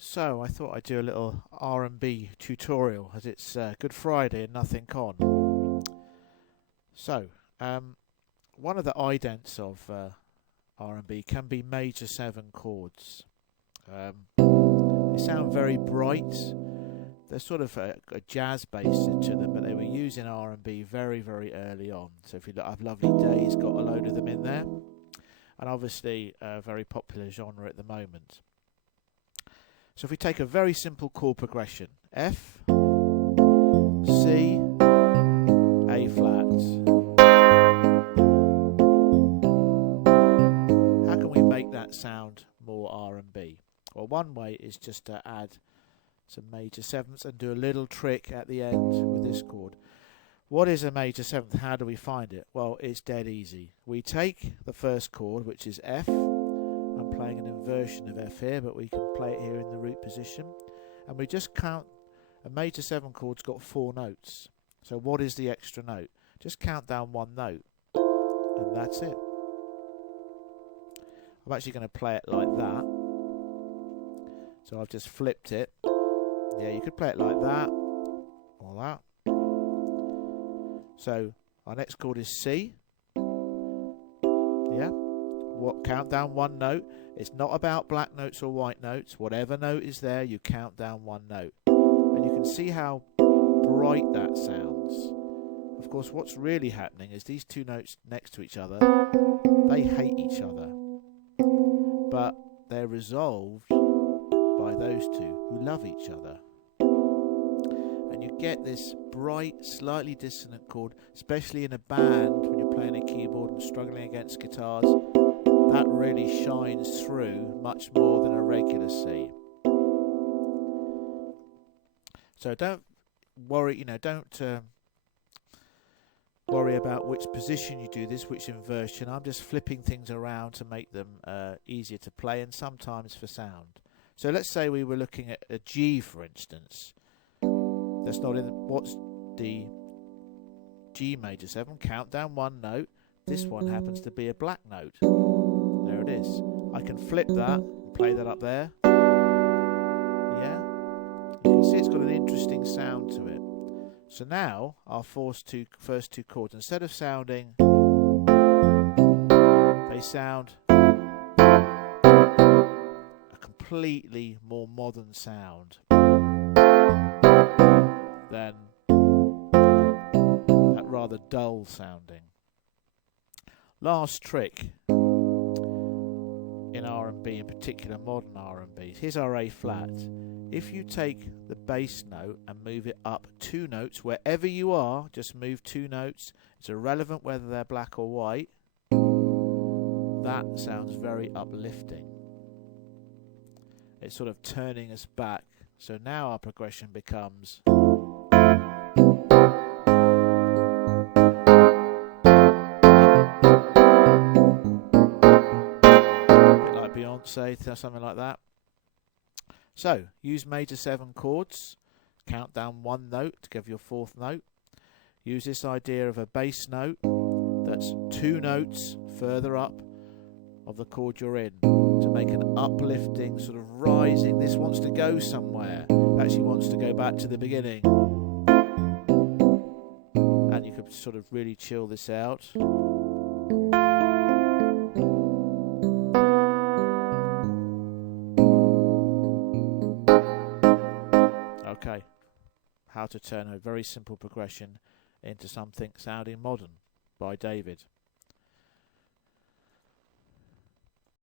So I thought I'd do a little R&B tutorial as it's Good Friday and nothing on. So one of the idents of R&B can be major 7 chords. They sound very bright. They're sort of a jazz bass to them, but they were used in R&B very, very early on. So if you look, I've Lovely Days got a load of them in there, and obviously a very popular genre at the moment. So if we take a very simple chord progression, F, C, A flat. How can we make that sound more R&B? Well, one way is just to add some major 7ths and do a little trick at the end with this chord. What is a major 7th? How do we find it? Well, it's dead easy. We take the first chord, which is F. I'm playing an inversion of F here, but we can play it here in the root position. And we just count. A major 7 chord's got 4 notes. So what is the extra note? Just count down 1 note. And that's it. I'm actually going to play it like that. So I've just flipped it. Yeah, you could play it like that. Or that. So our next chord is C. Yeah. What? Count down 1 note. It's not about black notes or white notes. Whatever note is there, you count down 1 note. And you can see how bright that sounds. Of course, what's really happening is these 2 notes next to each other, they hate each other. But they're resolved by those 2 who love each other. And you get this bright, slightly dissonant chord, especially in a band when you're playing a keyboard and struggling against guitars. That really shines through much more than a regular C. So don't worry, don't worry about which position you do this, which inversion. I'm just flipping things around to make them easier to play and sometimes for sound. So let's say we were looking at a G, for instance. That's not in. What's the G major 7? Count down 1 note. This one happens to be a black note. There it is. I can flip that and play that up there. Yeah? You can see it's got an interesting sound to it. So now our first 2 chords, instead of sounding, they sound a completely more modern sound than that rather dull sounding. Last trick in R&B, in particular modern R&B. Here's our A flat. If you take the bass note and move it up 2 notes, wherever you are, just move 2 notes. It's irrelevant whether they're black or white. That sounds very uplifting. It's sort of turning us back. So now our progression becomes Beyonce, something like that. So use major 7 chords, count down 1 note to give your 4th note. Use this idea of a bass note that's 2 notes further up of the chord you're in to make an uplifting, sort of rising. This wants to go somewhere, actually wants to go back to the beginning. And you could sort of really chill this out. Okay, how to turn a very simple progression into something sounding modern by David.